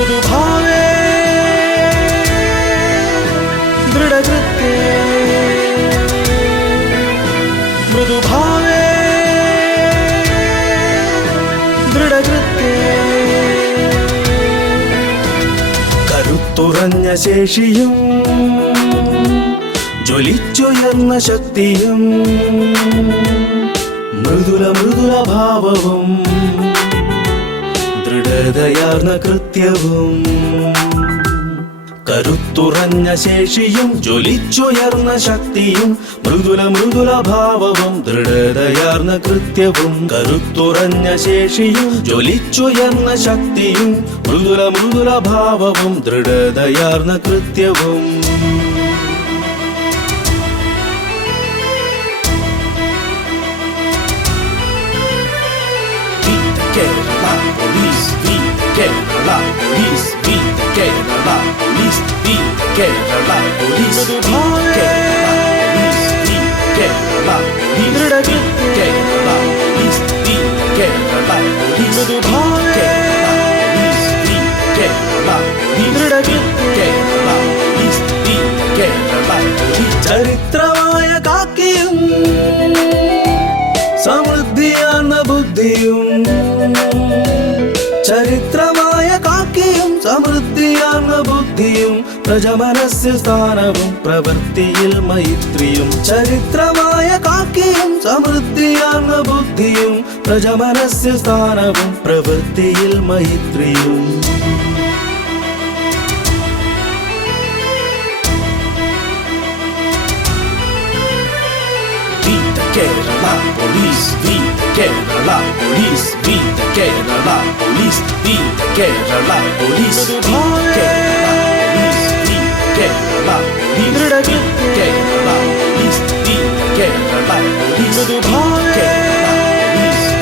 മൃദുഭാവേ ദൃഢകൃത്യേ മൃദുഭാവേ ദൃഢകൃത്യേ കരുത്തുറഞ്ഞ ശേഷിയും ജ്വലിച്ചുയർന്ന ശക്തിയും മൃദുല മൃദുല ഭാവവും ദൃഢതയാർന്ന കൃത്യവും കരുത്തുറഞ്ഞ ശേഷിയും ജ്വലിച്ചുയർന്ന ശക്തിയും മൃദുല മൃദുല ഭാവവും ദൃഢതയാർന്ന കൃത്യവും കരുത്തുറഞ്ഞ ശേഷിയും ജ്വലിച്ചുയർന്ന ശക്തിയും മൃദുല മൃദുല ഭാവവും ദൃഢതയാർന്ന കൃത്യവും Kerala Police, beat the Kerala Police, beat the Kerala Police, beat the Kerala Police, beat the Kerala Police, beat the Kerala Police, beat the Kerala Police, beat the Kerala Police, beat the Kerala Police, beat the Kerala Police, beat the Kerala Police, beat the Kerala Police. ചരിത്രമായ കാക്കിയും സമൃദ്ധിയാർന്ന ബുദ്ധിയും ചരിത്രമായ കാക്കിയും സമൃദ്ധിയാർന്ന ബുദ്ധിയും പ്രജമനസ്സിൽ സ്ഥാനവും പ്രവൃത്തിയിൽ മൈത്രിയും ചരിത്രമായ കാക്കിയും സമൃദ്ധിയാർന്ന ബുദ്ധിയും പ്രജമനസ്സിൽ സ്ഥാനവും പ്രവൃത്തിയിൽ മൈത്രിയും Kerala Police, beat the Kerala Police, beat the Kerala Police, beat the Kerala Police, beat the Kerala Police, beat the Kerala Police, beat the Kerala Police, beat the Kerala Police,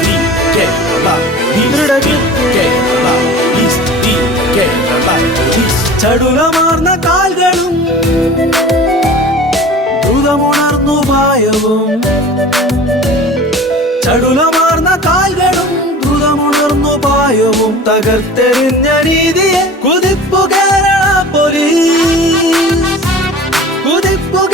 beat the Kerala Police, beat the Kerala Police, beat the Kerala Police, beat the Kerala Police. ചടുലമാർന്ന കാൽകളും ദ്രുതമുണർന്നു പായവും ചടുലമാർന്ന കാൽകളും ദ്രുതമുണർന്നു പായവും തകർത്തെറിഞ്ഞ രീതിയെ കുതിപ്പു Kerala police കുതിപ്പു